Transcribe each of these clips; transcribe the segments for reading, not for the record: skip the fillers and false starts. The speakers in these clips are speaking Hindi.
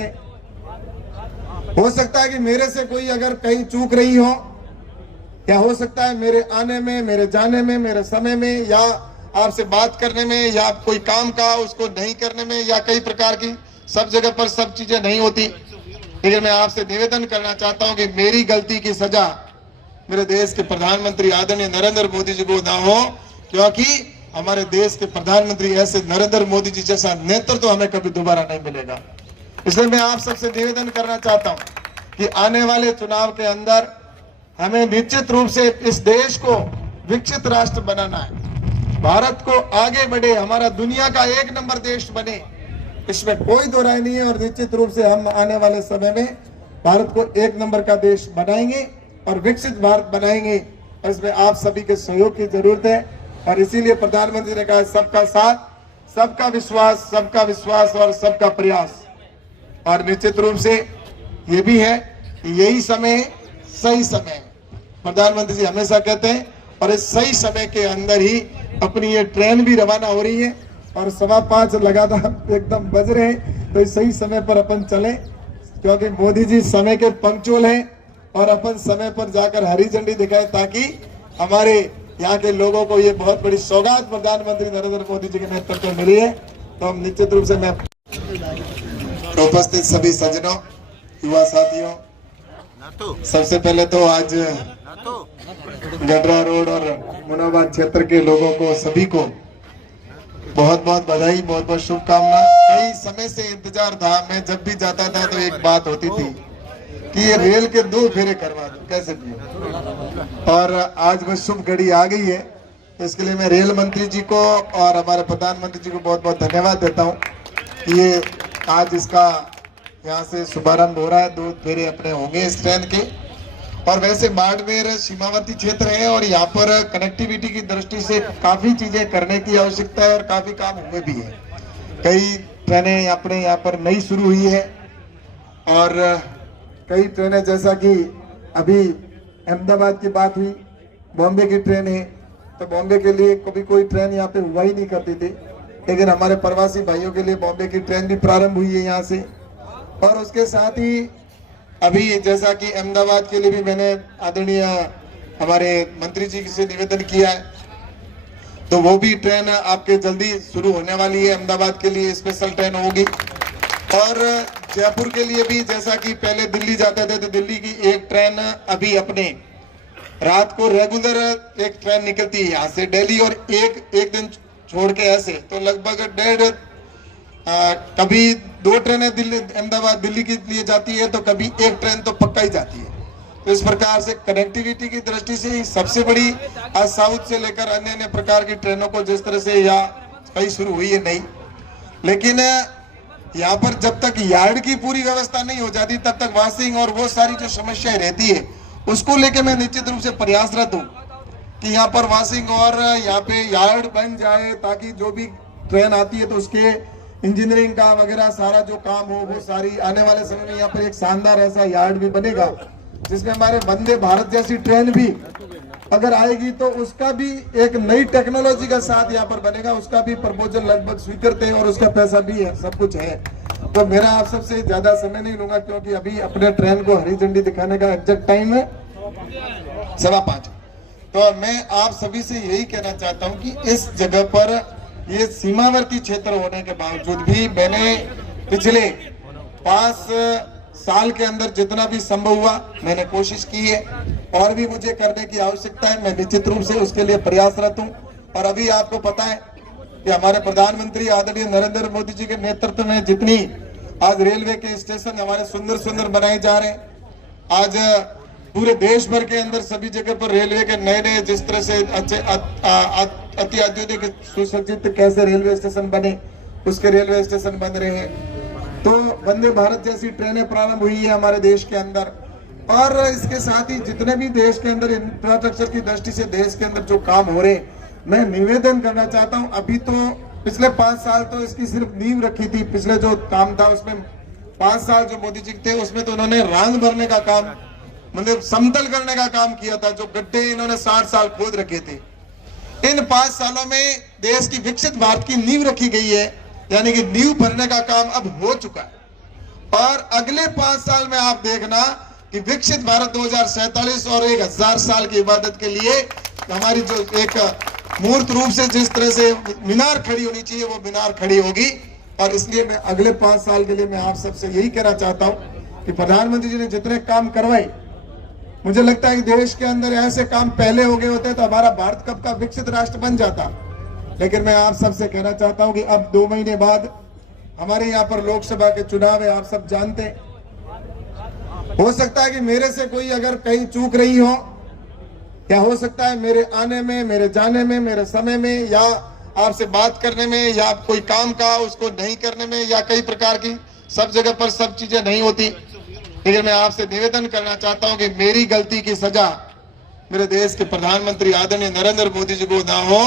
सकते। हो सकता है कि मेरे से कोई अगर कहीं चूक रही हो, या हो सकता है मेरे आने में, मेरे जाने में, मेरे समय में, या आपसे बात करने में, या कोई काम का उसको नहीं करने में, या कई प्रकार की सब जगह पर सब चीजें नहीं होती। लेकिन मैं आपसे निवेदन करना चाहता हूं कि मेरी गलती की सजा मेरे देश के प्रधानमंत्री आदरणीय नरेंद्र मोदी जी को ना हो, क्योंकि हमारे देश के प्रधानमंत्री ऐसे नरेंद्र मोदी जी जैसा नेतृत्व तो हमें कभी दोबारा नहीं मिलेगा। इसलिए मैं आप सबसे निवेदन करना चाहता हूं कि आने वाले चुनाव के अंदर हमें निश्चित रूप से इस देश को विकसित राष्ट्र बनाना है, भारत को आगे बढ़े, हमारा दुनिया का 1 नंबर देश बने, इसमें कोई दो राय नहीं है। और निश्चित रूप से हम आने वाले समय में भारत को 1 नंबर का देश बनाएंगे और विकसित भारत बनाएंगे, और इसमें आप सभी के सहयोग की जरूरत है। और इसीलिए प्रधानमंत्री ने कहा सबका साथ, सबका विश्वास, सबका विश्वास और सबका प्रयास। और निश्चित रूप से ये भी है कि यही समय सही समय है, प्रधानमंत्री जी हमेशा कहते हैं, और इस सही समय के अंदर ही अपनी ये ट्रेन भी रवाना हो रही है और 5:15 लगातार एकदम बज रहे हैं। तो इस सही समय पर अपन चले, क्योंकि मोदी जी समय के पंक्चुअल हैं और अपन समय पर जाकर हरी झंडी दिखाए, ताकि हमारे यहाँ के लोगों को ये बहुत बड़ी सौगात प्रधानमंत्री नरेंद्र मोदी जी के नेतृत्व में मिली है। तो हम निश्चित रूप से मैं उपस्थित सभी सज्जनों, युवा साथियों, सबसे पहले तो आज गडरा रोड और मुनाबाद क्षेत्र के लोगों को, सभी को बहुत बहुत बधाई, बहुत बहुत शुभकामना। कई समय से इंतजार था, मैं जब भी जाता था तो एक बात होती थी कि ये रेल के 2 फेरे करवा दो, कैसे भी। और आज वो शुभ घड़ी आ गई है, इसके लिए मैं रेल मंत्री जी को और हमारे प्रधानमंत्री जी को बहुत बहुत धन्यवाद देता हूँ कि ये आज इसका यहाँ से शुभारंभ हो रहा है। 2 फेरे अपने होंगे इस ट्रेन के। और वैसे बाड़मेर सीमावर्ती क्षेत्र है और यहाँ पर कनेक्टिविटी की दृष्टि से काफी चीजें करने की आवश्यकता है और काफी काम हुए भी है। कई ट्रेनें अपने यहाँ पर नई शुरू हुई है और कई ट्रेनें, जैसा कि अभी अहमदाबाद की बात हुई, बॉम्बे की ट्रेन है, तो बॉम्बे के लिए कभी कोई ट्रेन यहाँ पे हुआ ही नहीं करती थी, लेकिन हमारे प्रवासी भाइयों के लिए बॉम्बे की ट्रेन भी प्रारंभ हुई है यहाँ से। और उसके साथ ही अभी जैसा कि अहमदाबाद के लिए भी मैंने आदरणीय हमारे मंत्री जी से निवेदन किया है, तो वो भी ट्रेन आपके जल्दी शुरू होने वाली है। अहमदाबाद के लिए स्पेशल ट्रेन होगी। और जयपुर के लिए भी, जैसा कि पहले दिल्ली जाते थे तो दिल्ली की एक ट्रेन अभी अपने रात को रेगुलर एक ट्रेन निकलती है यहाँ से दिल्ली, और एक दिन छोड़ के ऐसे, तो लगभग 1.5 कभी 2 ट्रेनें दिल्ली अहमदाबाद दिल्ली के लिए जाती है, तो कभी एक ट्रेन तो पक्का ही जाती है। तो इस प्रकार से कनेक्टिविटी की दृष्टि से सबसे बड़ी आज साउथ से लेकर अन्य अन्य प्रकार की ट्रेनों को जिस तरह से या कहीं शुरू हुई है नहीं, लेकिन यहाँ पर जब तक यार्ड की पूरी व्यवस्था नहीं हो जाती तब तक वाशिंग और वो सारी जो समस्याएं रहती है उसको लेके मैं निश्चित रूप से प्रयासरत हूँ कि यहाँ पर वाशिंग और यहाँ पे यार्ड बन जाए, ताकि जो भी ट्रेन आती है तो उसके इंजीनियरिंग का वगैरह सारा जो काम हो वो सारी आने वाले समय में यहाँ पर एक शानदार ऐसा यार्ड भी बनेगा, जिसमें हमारे वंदे भारत जैसी ट्रेन भी अगर आएगी तो उसका भी एक नई टेक्नोलॉजी का साथ यहाँ पर बनेगा, उसका भी प्रपोजल लगभग स्वीकृत है और उसका पैसा भी है, सब कुछ है। तो मेरा आप सबसे ज्यादा समय नहीं लूंगा, क्योंकि अभी अपने ट्रेन को हरी झंडी दिखाने का एग्जैक्ट टाइम है 5:15। तो मैं आप सभी से यही कहना चाहता हूँ कि इस जगह पर ये सीमावर्ती क्षेत्र होने के बावजूद भी मैंने पिछले 5 साल के अंदर जितना भी संभव हुआ मैंने कोशिश की है, और भी मुझे करने की आवश्यकता है। मैं निश्चित रूप से उसके लिए प्रयासरत हूँ। और अभी आपको पता है कि हमारे प्रधानमंत्री आदरणीय नरेंद्र मोदी जी के नेतृत्व में जितनी आज रेलवे के स्टेशन हमारे सुंदर सुंदर बनाए जा रहे हैं, आज पूरे देश भर के अंदर सभी जगह पर रेलवे के नए नए जिस तरह से अच्छे अति आधुनिक सुसज्जित कैसे रेलवे स्टेशन बने, उसके रेलवे स्टेशन बन रहे हैं। तो वंदे भारत जैसी ट्रेनें प्रारंभ हुई है हमारे देश के अंदर, और इसके साथ ही जितने भी देश के अंदर इंफ्रास्ट्रक्चर की दृष्टि से देश के अंदर जो काम हो रहे, मैं निवेदन करना चाहता हूं। अभी तो पिछले 5 साल तो इसकी सिर्फ नींव रखी थी, पिछले जो काम था उसमें 5 साल जो मोदी जी थे उसमें तो उन्होंने रांग भरने का काम, मतलब समतल करने का काम किया था। जो गड्ढे इन्होंने 60 साल खोद रखे थे, इन 5 सालों में देश की विकसित भारत की नींव रखी गई है, यानी कि नींव भरने का काम अब हो चुका है। और अगले 5 साल में आप देखना कि विकसित भारत 2047 और 1000 साल की इबादत के लिए हमारी जो एक मूर्त रूप से जिस तरह से मीनार खड़ी होनी चाहिए वो मीनार खड़ी होगी। और इसलिए मैं अगले 5 साल के लिए मैं आप सबसे यही कहना चाहता हूं कि प्रधानमंत्री जी ने जितने काम करवाए, मुझे लगता है कि देश के अंदर ऐसे काम पहले हो गए होते तो हमारा भारत कब का विकसित राष्ट्र बन जाता। लेकिन मैं आप सबसे कहना चाहता हूं कि अब 2 महीने बाद हमारे यहाँ पर लोकसभा के चुनाव है, आप सब जानते हैं। हो सकता है कि मेरे से कोई अगर कहीं चूक रही हो, या हो सकता है मेरे आने में, मेरे जाने में, मेरे समय में, या आपसे बात करने में, या कोई काम का उसको नहीं करने में, या कई प्रकार की सब जगह पर सब चीजें नहीं होती। लेकिन मैं आपसे निवेदन करना चाहता हूं कि मेरी गलती की सजा मेरे देश के प्रधानमंत्री आदरणीय नरेंद्र मोदी जी को ना हो,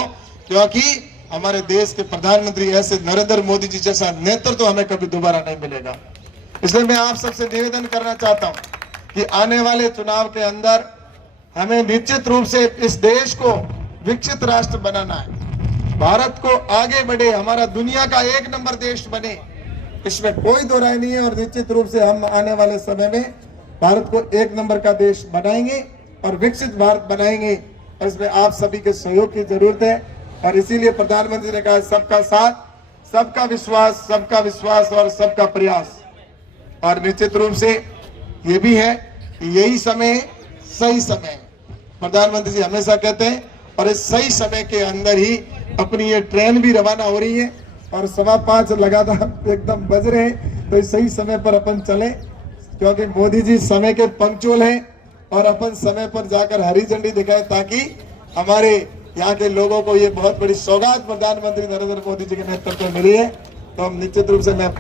क्योंकि हमारे देश के प्रधानमंत्री ऐसे नरेंद्र मोदी जी जैसा नेतृत्व तो हमें कभी दोबारा नहीं मिलेगा। इसलिए मैं आप सबसे निवेदन करना चाहता हूं कि आने वाले चुनाव के अंदर हमें निश्चित रूप से इस देश को विकसित राष्ट्र बनाना है, भारत को आगे बढ़े, हमारा दुनिया का 1 नंबर देश बने, इसमें कोई दो राय नहीं है। और निश्चित रूप से हम आने वाले समय में भारत को 1 नंबर का देश बनाएंगे और विकसित भारत बनाएंगे। और इसमें आप सभी के सहयोग की जरूरत है। और इसीलिए प्रधानमंत्री ने कहा सबका साथ, सबका विश्वास और सबका प्रयास। और निश्चित रूप से ये भी है कि यही समय सही समय, प्रधानमंत्री जी हमेशा कहते हैं, और इस सही समय के अंदर ही अपनी ये ट्रेन भी रवाना हो रही है और 5:15 लगातार एकदम बज रहे हैं। तो इस सही समय पर अपन चले, क्योंकि मोदी जी समय के पंक्चुअल हैं और अपन समय पर जाकर हरी झंडी दिखाएं, ताकि हमारे यहाँ के लोगों को ये बहुत बड़ी सौगात प्रधानमंत्री नरेंद्र मोदी जी के नेतृत्व में मिली है। तो हम निश्चित रूप से मैं